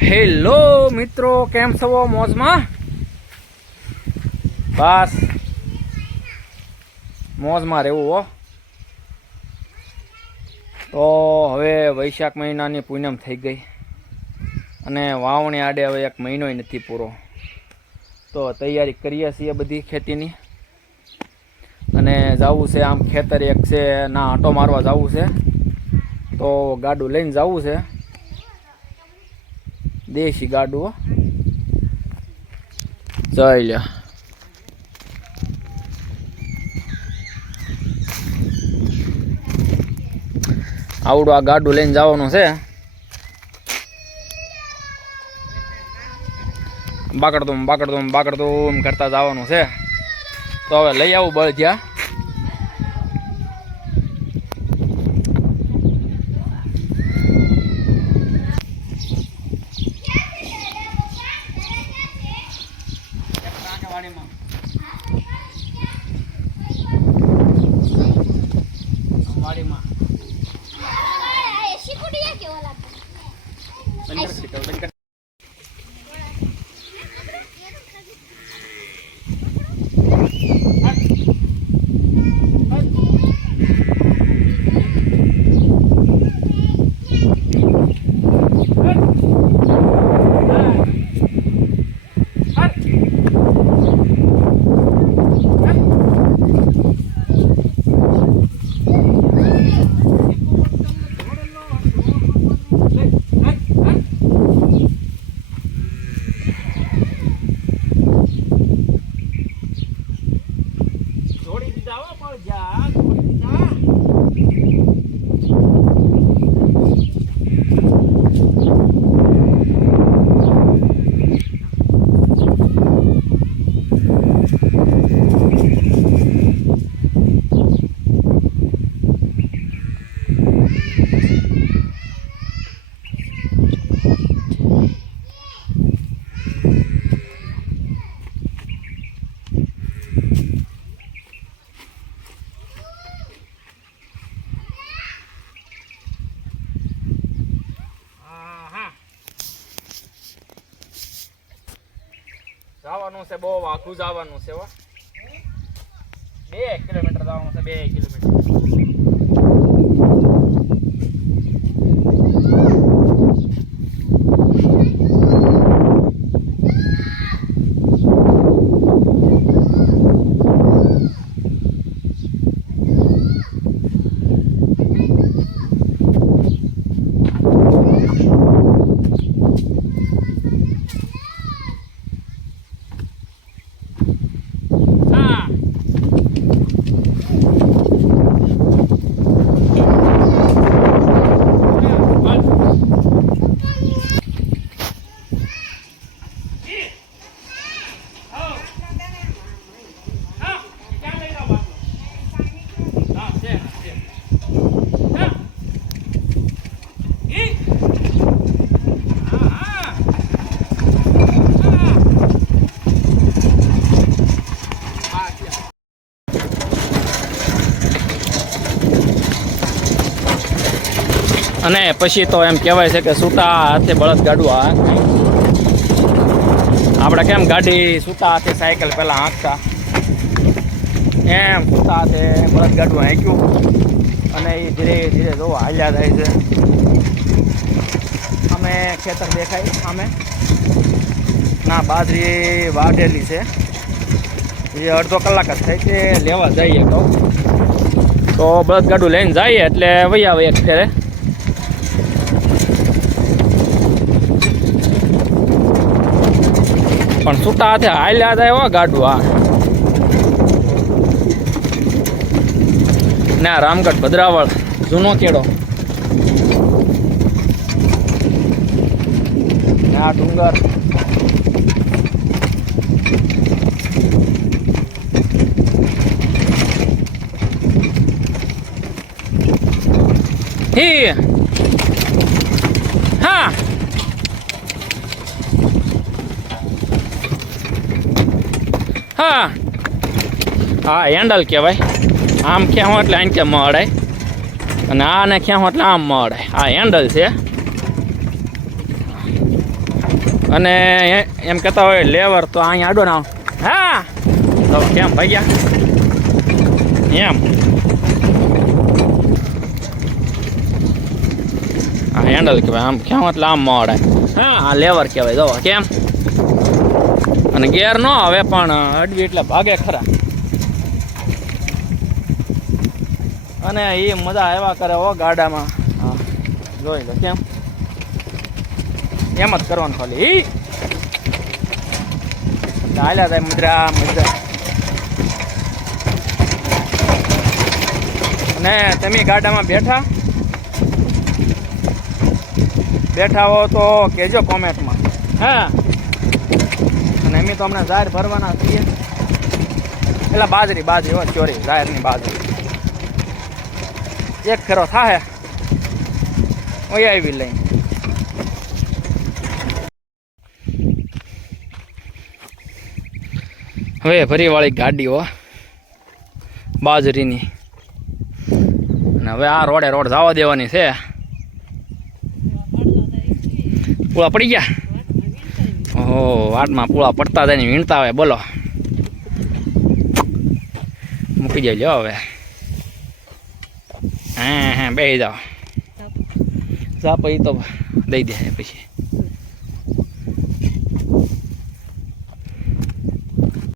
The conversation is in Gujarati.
હેલો મિત્રો, કેમ છો? મોજમાં? બસ મોજમાં રહેવું હો. તો હવે વૈશાખ મહિનાની પૂનમ થઈ ગઈ અને વાવણી આડે હવે એક મહિનોય નથી પૂરો. તો તૈયારી કરીએ છીએ બધી ખેતીની, અને જવું છે આમ ખેતર એક છે ના આંટો મારવા જવું છે. તો ગાડું લઈને જવું છે, દેશી ગાડું જઈ લે. આવડું આ ગાડું લઈને જવાનું છે. બાકડતું કરતા જવાનું છે. તો હવે લઈ આવું બળદિયા. જવાનું છે, બહુ આખું જવાનું છે. 2 કિલોમીટર જવાનું છે, 2 કિલોમીટર. અને પછી તો એમ કહેવાય છે કે છૂટા હાથે બળદ ગાડું આપણે કેમ ગાડી છૂટા હાથે સાયકલ પહેલાં હાંકતા, એમ છૂટા હાથે બળદ ગાડું હાંક્યું અને એ ધીરે ધીરે જો હાલ્યા થાય છે. અમે ખેતર દેખાય સામે ના બાજરી વાઢેલી છે, એ અડધો કલાક જ થાય તે લેવા જઈએ. તો બળદ ગાડું લઈને જઈએ એટલે વહી આવે એક ફેરે. પણ છૂટા હાથે હાલ્યા જાય એવા ગાડું. ના રામગઢ ભદ્રાવળ જૂનો કેડો, આ ડુંગર. હા હા હા હેન્ડલ કહેવાય. આમ ક્યાં એટલે આને ક્યાં મળાય, અને આને ક્યાં એટલે આમ મળાય. આ હેન્ડલ છે. અને એમ કહેતા હોય લેવર તો અહીંયા આડો ના હા તો કેમ ભાગ્યા એમ હા હેન્ડલ કહેવાય આમ કેમ એટલે આમ મોડે હા આ લેવર કહેવાય જો કેમ અને ગેર ન આવે પણ અડવી એટલે ભાગે ખરા અને એ મજા આવ્યા કરે હો ગાડામાં હા જોઈ લો કેમ એમ જ કરવાનું ખાલી હાલ્યા થાય મજા મજા અને તમે ગાડામાં બેઠા હો તો કહેજો કોમેન્ટમાં હા અને એમ તો હમણાં જાહેર ભરવાના છીએ એટલે બાજરી હો ચોરી જાહેરની બાજરી એક ફેરો થાય ઓય આવી લઈને હવે ફરીવાળી ગાડી હો બાજરીની અને હવે આ રોડ જવા દેવાની છે પૂળા પડી ગયા ઓહો વાટમાં પૂળા પડતા જાય ને વીણતા હોય બોલો મૂકી જાય લ્યો હવે હા બેસી જાઓ જા પછી તો દઈ દે પછી